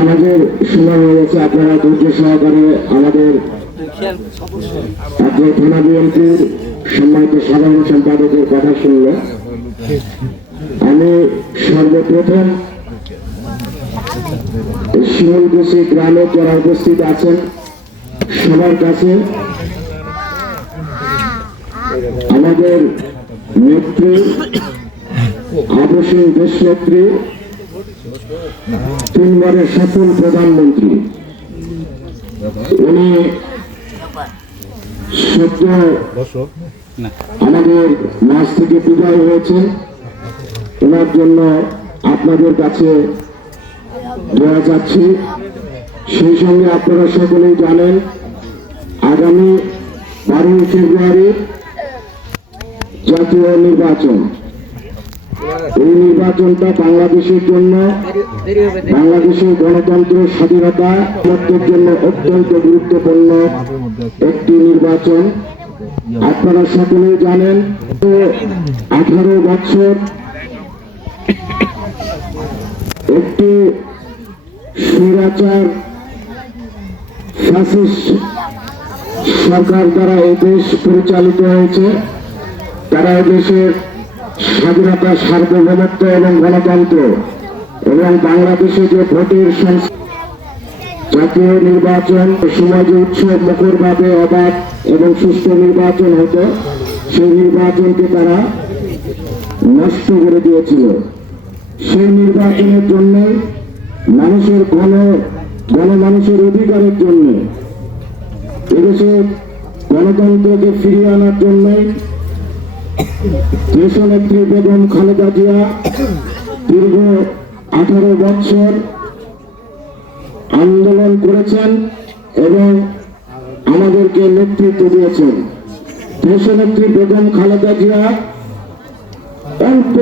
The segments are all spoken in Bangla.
আমাদের সময় হয়ে গেছে, আপনারা ধৈর্য সহকারে আমাদের থানা বিএনপির সম্মানিত সাধারণ সম্পাদকের কথা শুনলে আমি সর্বপ্রথম শিমুলকুচি গ্রামে যারা উপস্থিত আছেন সবার কাছে আমাদের নেত্রী আবসীন দেশনেত্রী, 3 বারের সফল প্রধানমন্ত্রী, উনি সদ্য আমাদের মাঝ থেকে বিদায় হয়েছেন। ওনার জন্য আপনাদের কাছে দোয়া চাচ্ছি। সেই সঙ্গে আপনারা সকলেই জানেন আগামী 12 ফেব্রুয়ারি জাতীয় নির্বাচন। এই নির্বাচনটা বাংলাদেশের জন্য, বাংলাদেশের গণতন্ত্র স্বাধীনতা রক্ষার জন্য অত্যন্ত গুরুত্বপূর্ণ একটি নির্বাচন। আপনারা সকলেই জানেন 18 বছর একটি স্বৈরাচার ফ্যাসিস্ট সরকার দ্বারা এই দেশ পরিচালিত হয়েছে। তারা দেশের স্বাধীনতা, সার্বভৌমত্ব এবং গণতন্ত্র এবং বাংলাদেশে যে ভোটের জাতীয় নির্বাচন সময় যে উৎসব মুখরভাবে অবাধ এবং সুষ্ঠু নির্বাচন হতো, সেই নির্বাচনকে তারা নষ্ট করে দিয়েছিল। সেই নির্বাচনের জন্য মানুষের গণমানুষের অধিকারের জন্য, এদেশের গণতন্ত্রকে ফিরিয়ে আনার জন্য দেশনেত্রী বেগম খালেদা জিয়া দীর্ঘ 18 বছর আন্দোলন করেছেন এবং আমাদেরকে নেতৃত্ব দিয়েছেন। দেশনেত্রী বেগম খালেদা জিয়া অল্প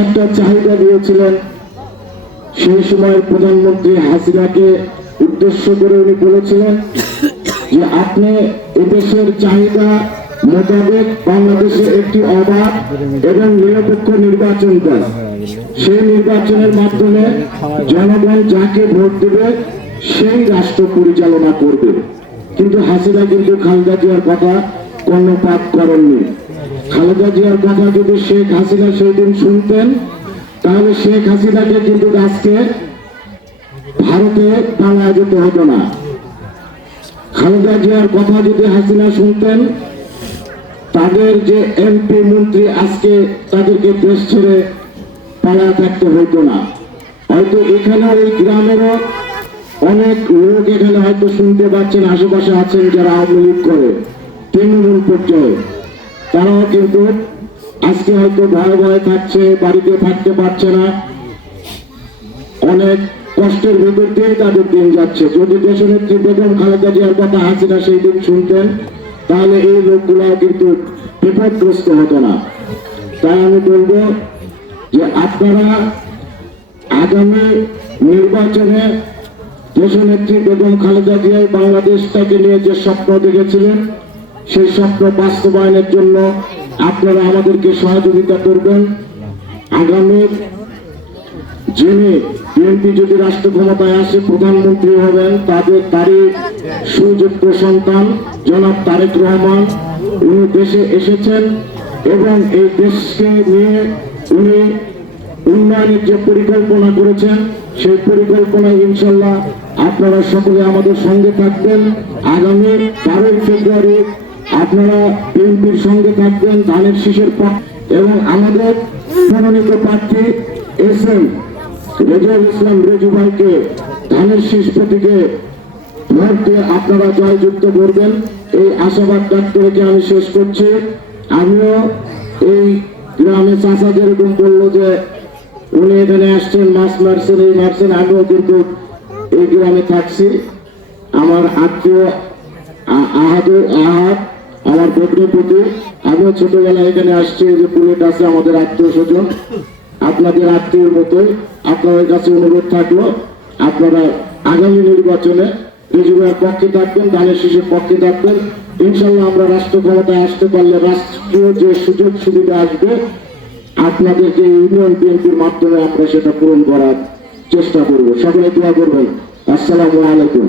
একটা চাহিদা দিয়েছিলেন। সেই সময় প্রধানমন্ত্রী হাসিনাকে উদ্দেশ্য করে উনি বলেছিলেন যে আপনি এদেশের চাহিদা মোতাবেক বাংলাদেশে একটি অবাধ এবং নিরপেক্ষ নির্বাচন দেন। সেই নির্বাচনের মাধ্যমে জনগণ যাকে ভোট দেবে সেই রাষ্ট্র পরিচালনা করবে। কিন্তু হাসিনা কিন্তু খালেদা জিয়ার কথা কর্ণপাত করেননি। খালেদা জিয়ার কথা যদি শেখ হাসিনা সেই দিন শুনতেন, তাহলে শেখ হাসিনাকে কিন্তু আজকে ভারতে পালায় যেতে হতো না। খালেদা জিয়ার কথা যদি হাসিনা শুনতেন, তাদের যে এমপি মন্ত্রী আজকে তাদেরকে দেশ ছেড়ে পালায় থাকতে হইতো না। হয়তো এখানেও এই গ্রামেরও অনেক লোক এখানে হয়তো শুনতে পাচ্ছেন, আশেপাশে আছেন যারা আওয়ামী লীগ করে তৃণমূল পর্যায়ে, তারাও কিন্তু আজকে হয়তো ভয়ে ভয়ে থাকছে, বাড়িতে থাকতে পারছে না, অনেক কষ্টের ভেতর দিয়ে তাদের দিন যাচ্ছে। যদি দেশনেত্রী বেগম খালেদা জিয়ার কথা হাসিনা সেই দিন শুনতেন, তাহলে এই লোকগুলো কিন্তু বিপদগ্রস্ত হতো না। তাই আমি বলব যে আপনারা আগামী নির্বাচনে দেশনেত্রী বেগম খালেদা জিয়া বাংলাদেশটাকে নিয়ে যে স্বপ্ন দেখেছিলেন, সেই স্বপ্ন বাস্তবায়নের জন্য আপনারা আমাদেরকে সহযোগিতা করবেন। আগামী যিনি বিএনপি যদি রাষ্ট্র ক্ষমতায় আসে প্রধানমন্ত্রী হবেন, তারই সুযোগ্য সন্তান জনাব তারেক রহমান। উনি দেশে এসেছেন এবং এই দেশকে নিয়ে উনি উন্নয়নের যে পরিকল্পনা করেছেন, সেই পরিকল্পনায় ইনশাল্লাহ আপনারা সকলে আমাদের সঙ্গে থাকবেন। আগামী 12 ফেব্রুয়ারি আপনারা বিএনপির সঙ্গে থাকবেন ধানের শীষের পক্ষে এবং আমাদের মনোনীত প্রার্থী এসএম রেজাউল ইসলাম রেজু ভাইকে ধানের শীষ প্রতীকে ভোট দিয়ে আপনারা জয়যুক্ত করবেন। এই আশাবাদ ব্যক্ত রেখে আমি শেষ করছি। আমিও এই গ্রামে চাষা যেরকম বললো যে উনি এখানে আসছেন, মাছ মারছেন, এই মারছেন, আমিও কিন্তু এই গ্রামে থাকছি। আমার আত্মীয় আহাদ আমার ভগ্নিপতি, আমিও ছোটবেলায় এখানে আসছি। যে পুলেট আছে আমাদের আত্মীয় স্বজন, আপনাদের আত্মীয়ের মতোই। আপনাদের কাছে অনুরোধ থাকলো আপনারা আগামী নির্বাচনে রেজুভাইয়ের পক্ষে থাকবেন, ধানের শীষের পক্ষে থাকবেন। ইনশাল্লাহ আমরা রাষ্ট্র ক্ষমতায় আসতে পারলে রাষ্ট্রীয় যে সুযোগ সুবিধা আসবে আপনাদেরকে ইউনিয়ন বিএনপির মাধ্যমে আমরা সেটা পূরণ করার চেষ্টা করব। সকলে দোয়া করবেন। আসসালামু আলাইকুম।